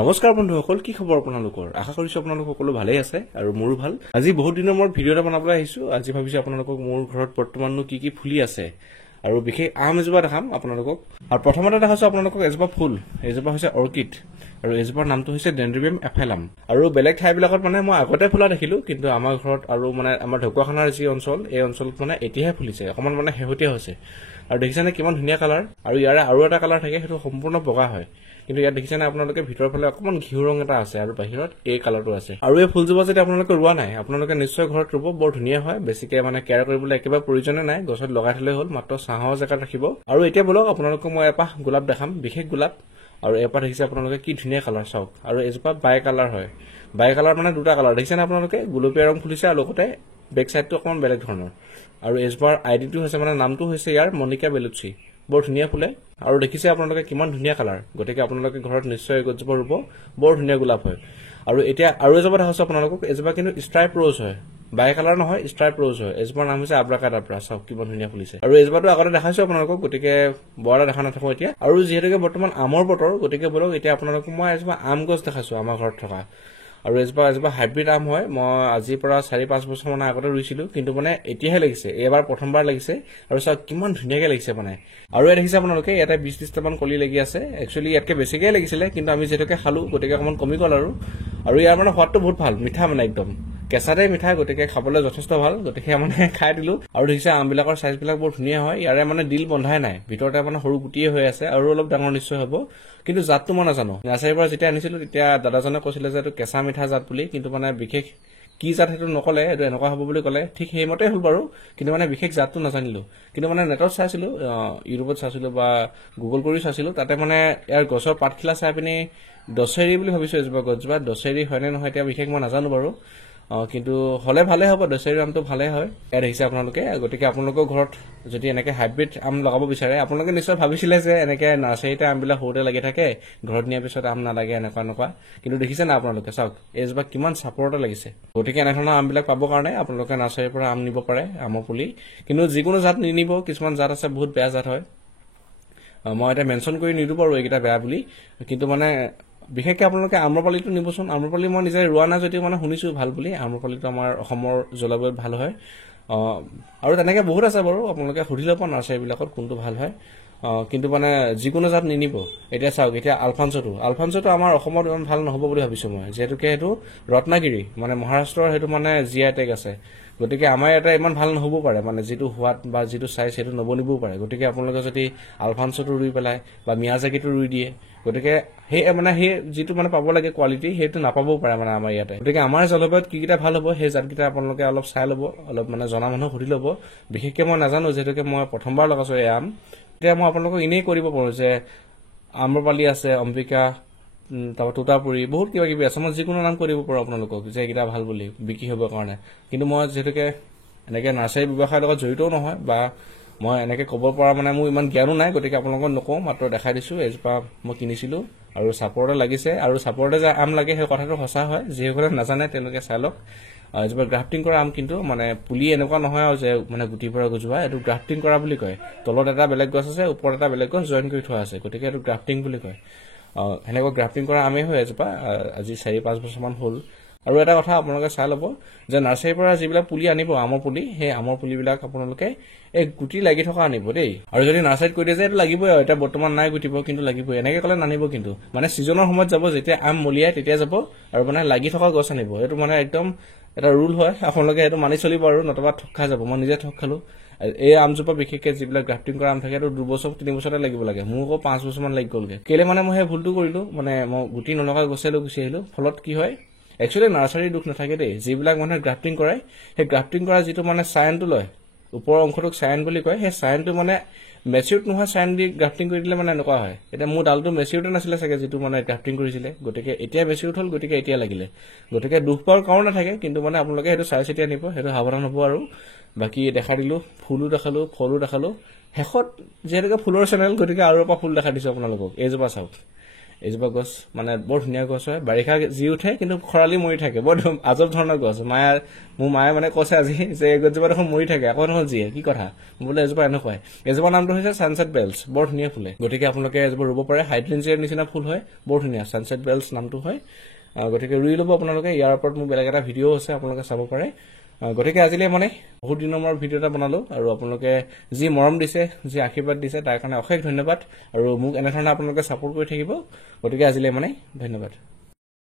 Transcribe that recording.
নমস্কাৰ বন্ধুসকল, কি খবৰ আপোনালোকৰ? আশা কৰিছো আপোনালোক সকলো ভালেই আছে আৰু মোৰো ভাল। আজি বহুত দিনৰ মূৰত ভিডিঅ' এটা বনাবলৈ আহিছো। আজি ভাবিছো আপোনালোকক মোৰ ঘৰত বৰ্তমাননো কি কি ফুলি আছে আৰু বিশেষ আম এজোপা দেখাম আপোনালোকক। আৰু প্ৰথমতে দেখাইছো আপোনালোকক এজোপা ফুল। এজোপা হৈছে অৰ্কিড আৰু এজোপাৰ নামটো হৈছে ডেনড্ৰিবিয়াম এফাইলাম। আৰু বেলেগ ঠাইবিলাকত মানে মই আগতে ফুলা দেখিলো, কিন্তু আমাৰ ঘৰত আৰু মানে আমাৰ ঢকুৱাখানাৰ যি অঞ্চল, এই অঞ্চলত মানে এতিয়াহে ফুলিছে, অকণমান মানে শেহতীয়া হৈছে। আৰু দেখিছেনে কিমান ধুনীয়া কালাৰ। আৰু ইয়াৰে আৰু এটা কালাৰ থাকে, সেইটো সম্পূৰ্ণ বগা হয়, কিন্তু ইয়াত দেখিছেনে আপোনালোকে ভিতৰৰ ফালে অকণমান ঘিউ ৰং এটা আছে আৰু বাহিৰত এই কালাৰটো আছে। আৰু এই ফুলজোপা যদি আপোনালোকে ৰোৱা নাই, আপোনালোকে নিশ্চয় ঘৰত ৰুব, বৰ ধুনীয়া হয়। বেছিকে মানে কেয়াৰ কৰিবলৈ একেবাৰে প্ৰয়োজনে নাই, গছত লগাই থলে হ'ল, মাত্ৰ ছাঁহৰ জেগাত ৰাখিব। আৰু এতিয়া বলক আপোনালোকক মই এপাহ গোলাপ দেখাম, বিশেষ গোলাপ। আৰু এপাহ দেখিছে আপোনালোকে কি ধুনীয়া কালাৰ, চাওক। আৰু এজোপা বাই কালাৰ হয়। বাই কালাৰ মানে দুটা কালাৰ দেখিছেনে আপোনালোকে, গোলপীয়া ৰং ফুলিছে আৰু লগতে বেক চাইডটো অকণমান বেলেগ ধৰণৰ। আৰু এজোপাৰ আইডিটো হৈছে মানে নামটো হৈছে ইয়াৰ মনিকা বেলুচি, বৰ ধুনীয়া ফুলে। আৰু দেখিছে আপোনালোকে কিমান ধুনীয়া কালাৰ, গতিকে আপোনালোকে ঘৰত নিশ্চয় গছজোপা ৰুব, বৰ ধুনীয়া গোলাপ হয়। আৰু এতিয়া আৰু এজোপা দেখাইছো আপোনালোকক, এজোপা কিন্তু ষ্ট্ৰাইপ ৰ'জ হয়, বাই কালাৰ নহয়, ষ্ট্ৰাইপ ৰ'জ হয়। এজোপাৰ নাম হৈছে আব্ৰাকাডাব্ৰা, চাওক কিমান ধুনীয়া ফুলিছে। আৰু এজোপাটো আগতে দেখাইছো আপোনালোকক, গতিকে বৰ এটা দেখা নাথাকো এতিয়া। আৰু যিহেতুকে বৰ্তমান আমৰ বতৰ, গতিকে বলক এতিয়া আপোনালোকক মই এজোপা আম গছ দেখাইছো আমাৰ ঘৰত থকা। আৰু এজোপা হাইব্ৰিড আম হয়, মই আজিৰ পৰা 4-5 বছৰ মান আগতে ৰুইছিলো, কিন্তু মানে এতিয়াহে লাগিছে, এইবাৰ প্ৰথমবাৰ লাগিছে। আৰু চাওক কিমান ধুনীয়াকে লাগিছে মানে। আৰু ইয়াত দেখিছে আপোনালোকে, ইয়াতে 20-30টামান কলি লাগি আছে। একচুৱেলি ইয়াতকে বেছিকে লাগিছিলে, কিন্তু আমি যিহেতুকে খালো, গতিকে অকণমান কমি গ'ল। আৰু ইয়াৰ মানে সোৱাদটো বহুত ভাল, মিঠা মানে একদম কেঁচাতে মিঠা, গতিকে খাবলৈ যথেষ্ট ভাল, গতিকে মানে খাই দিলো। আৰু দেখিছে আমবিলাকৰ চাইজবিলাক বৰ ধুনীয়া হয়, ইয়াৰে মানে দিল বন্ধাই নাই, ভিতৰতে মানে সৰু গুটিয়ে হৈ আছে, আৰু অলপ ডাঙৰ নিশ্চয় হ'ব। কিন্তু জাতটো মই নাজানো, নাৰ্চাৰীৰ পৰা যেতিয়া আনিছিলো তেতিয়া দাদাজনে কৈছিলে যে এইটো কেঁচা মিঠা জাত বুলি, কিন্তু মানে বিশেষ কি জাত সেইটো নকলে, এইটো এনেকুৱা হ'ব বুলি ক'লে, ঠিক সেইমতে হ'ল বাৰু, কিন্তু মানে বিশেষ জাতটো নাজানিলো। কিন্তু মানে নেটত চাইছিলো, ইউটিউবত চাইছিলো বা গুগল কৰি চাইছিলো, তাতে মানে ইয়াৰ গছৰ পাতখিলা চাই পিনি দশেৰী বুলি ভাবিছো এজোপা গছজোপা। দশেৰী হয়নে নহয় এতিয়া বিশেষ মই নাজানো বাৰু, কিন্তু হলে ভালে হ'ব, দশেৰী আমটো ভালে হয়। ইয়াত দেখিছে আপোনালোকে, গতিকে আপোনালোকৰ ঘৰত যদি এনেকে হাইব্ৰিড আম লগাব বিচাৰে, আপোনালোকে নিশ্চয় ভাবিছিলে যে এনেকে নাৰ্চাৰীতে আমবিলাক সৰুতে লাগি থাকে, ঘৰত নিয়াৰ পিছত আম নালাগে, এনেকুৱা। কিন্তু দেখিছে না আপোনালোকে, চাওক এইজোপা কিমান চাপৰতে লাগিছে। গতিকে এনেধৰণৰ আমবিলাক পাবৰ কাৰণে আপোনালোকে নাৰ্চাৰীৰ পৰা আম নিব পাৰে, আমৰ পুলি। কিন্তু যিকোনো জাত নিনিব, কিছুমান জাত আছে বহুত বেয়া জাত হয়, মই এতিয়া মেনশ্যন কৰি নিদিওঁ বাৰু এইকেইটা বেয়া বুলি। কিন্তু মানে বিশেষকৈ আপোনালোকে আম্ৰপালিটো নিবচোন। আম্ৰপালি মই নিজে ৰোৱা নাই যদিও মানে শুনিছো ভাল বুলি, আম্ৰপালিটো আমাৰ অসমৰ জলবায়ুত ভাল হয়। আৰু তেনেকৈ বহুত আছে বাৰু, আপোনালোকে সুধি ল'ব নাৰ্চাৰীবিলাকত কোনটো ভাল হয়। কিন্তু মানে যিকোনো জাত নিনিব। এতিয়া চাওক, এতিয়া আলফানছটো আমাৰ অসমত ইমান ভাল নহ'ব বুলি ভাবিছো মই, যিহেতুকে সেইটো ৰত্নাগিৰি মানে মহাৰাষ্ট্ৰৰ, সেইটো মানে GI টেগ আছে। গতিকে আমাৰ ইয়াতে ইমান ভাল নহ'বও পাৰে, মানে যিটো সোৱাদ বা যিটো চাইজ সেইটো নবনিবও পাৰে। গতিকে আপোনালোকে যদি আলফানছটো ৰুই পেলাই বা মিয়াজাকিটো ৰুই দিয়ে, গতিকে সেই যিটো মানে পাব লাগে কোৱালিটি, সেইটো নাপাবও পাৰে মানে আমাৰ ইয়াতে। গতিকে আমাৰ জলবায়ুত কিকেইটা ভাল হ'ব, সেই জাতকেইটা আপোনালোকে অলপ চাই ল'ব, অলপ মানে জনা মানুহক সুধি ল'ব। বিশেষকৈ মই নাজানো, যিহেতুকে মই প্ৰথমবাৰ লগাইছো এই আম। এতিয়া মই আপোনালোকক এনেই কৰিব পাৰো যে আম্ৰপালি আছে, অম্বিকা, তাৰপৰা তোতাপুৰী, বহুত কিবা কিবি আছে, মই যিকোনো নাম কৈ দিব পাৰো আপোনালোকক যে এইকেইটা ভাল বুলি বিক্ৰী হ'বৰ কাৰণে। কিন্তু মই যিহেতুকে এনেকৈ নাৰ্চাৰী ব্যৱসায়ৰ লগত জড়িতও নহয়, বা মই এনেকৈ ক'ব পৰা মানে মোৰ ইমান জ্ঞানো নাই, গতিকে আপোনালোকক নকওঁ, মাত্ৰ দেখাই দিছো। এজোপা মই কিনিছিলো আৰু চাপৰতে লাগিছে, আৰু চাপৰতে যে আম লাগে সেই কথাটো সঁচা হয়, যিসকলে নাজানে তেওঁলোকে চাই লওক। এজোপা গ্ৰাফটিং কৰা আম, কিন্তু মানে পুলি এনেকুৱা নহয় আৰু যে মানে গুটিৰ পৰা গজোৱা, এইটো গ্ৰাফটিং কৰা বুলি কয়। তলত এটা বেলেগ গছ আছে, ওপৰত এটা বেলেগ গছ জইন কৰি থোৱা আছে, গতিকে এইটো গ্ৰাফটিং বুলি কয়। সেনেকৈ গ্ৰাফটিং কৰা আমেই হয় এজোপা, আজি 4-5 বছৰমান হ'ল। আৰু এটা কথা আপোনালোকে চাই ল'ব যে নাৰ্চাৰীৰ পৰা যিবিলাক পুলি আনিব, আমৰ পুলি, সেই আমৰ পুলিবিলাক আপোনালোকে এই গুটি লাগি থকা আনিব দেই। আৰু যদি নাৰ্চাৰীত কৈ দিয়ে যে এইটো লাগিবই, আৰু এতিয়া বৰ্তমান নাই গুটিব কিন্তু লাগিবই, এনেকৈ ক'লে নানিব। কিন্তু মানে ছিজনৰ সময়ত যাব, যেতিয়া আম মলিয়াই তেতিয়া যাব, আৰু মানে লাগি থকা গছ আনিব। এইটো মানে একদম এটা ৰুল হয়, আপোনালোকে সেইটো মানি চলিব, আৰু নতুবা ঠগ খাই যাব। মই নিজে ঠগ খালো। এই আমজোপা বিশেষকৈ যিবিলাক গ্ৰাফটিং কৰা আম থাকে, এইটো 2-3 বছৰতে লাগিব লাগে, মোৰ আকৌ 5 বছৰমান লাগি গ'লগে। কেলে মানে মই সেই ভুলটো কৰিলো, মানে মই গুটি নলগা গছে লৈ গুচি আহিলো। ফলত কি হয়, একচুৱেলি নাৰ্চাৰীৰ দুখ নাথাকে দেই, যিবিলাক মানুহে গ্ৰাফটিং কৰে, সেই গ্ৰাফটিং কৰা যিটো মানে চাইনটো লয়, ওপৰৰ অংশটোক চাইন বুলি কয়, সেই চাইনটো মানে মেচিউৰ্ড নোহোৱা চাইন দি গ্ৰাফটিং কৰি দিলে মানে এনেকুৱা হয়। এতিয়া মোৰ ডালটো মেচিউৰ্ডে নাছিলে চাগে, যিটো মানে গ্ৰাফটিং কৰিছিলে, গতিকে এতিয়া মেচিউৰ্ড হ'ল, গতিকে এতিয়া লাগিলে। গতিকে দুখ পোৱাৰ কাৰণ নাথাকে, কিন্তু মানে আপোনালোকে সেইটো চাই চিতি আনিব, সেইটো সাৱধান হ'ব। আৰু বাকী দেখাই দিলো, ফুলো দেখালো, ফলো দেখালো। শেষত যিহেতুকে ফুলৰ চেনেল, গতিকে আৰু এপাহ ফুল দেখাই দিছো আপোনালোকক। এইজোপা চাওক, এইজোপা গছ মানে বৰ ধুনীয়া গছ হয় বাৰিষা জি উঠে কিন্তু খৰালি মৰি থাকে বৰ আজব ধৰণৰ গছ মোৰ মায়ে মানে কৈছে আজি যে এই গছজোপা দেখোন মৰি থাকে আকৌ দেখোন জিয়ে কি কথা বোলে এজোপা এনেকুৱাই এজোপা নামটো হৈছে ছানছেট বেলছ বৰ ধুনীয়া ফুলে গতিকে আপোনালোকে এজোপা ৰুব পাৰে হাইড্ৰেঞ্জিয়াৰ নিচিনা ফুল হয় বৰ ধুনীয়া ছানছেট বেলছ নামটো হয় গতিকে ৰুই ল'ব আপোনালোকে ইয়াৰ ওপৰত মোৰ বেলেগ এটা ভিডিঅ' আছে আপোনালোকে চাব পাৰে গতিকে আজিলে মানে বহুত দিনৰ মোৰ ভিডিঅ' এটা বনালো আৰু আপোনালোকে যি মৰম দিছে যি আশীৰ্বাদ দিছে তাৰ কাৰণে অশেষ ধন্যবাদ আৰু মোক এনেধৰণে আপোনালোকে ছাপোৰ্ট কৰি থাকিব গতিকে আজিলে মানে ধন্যবাদ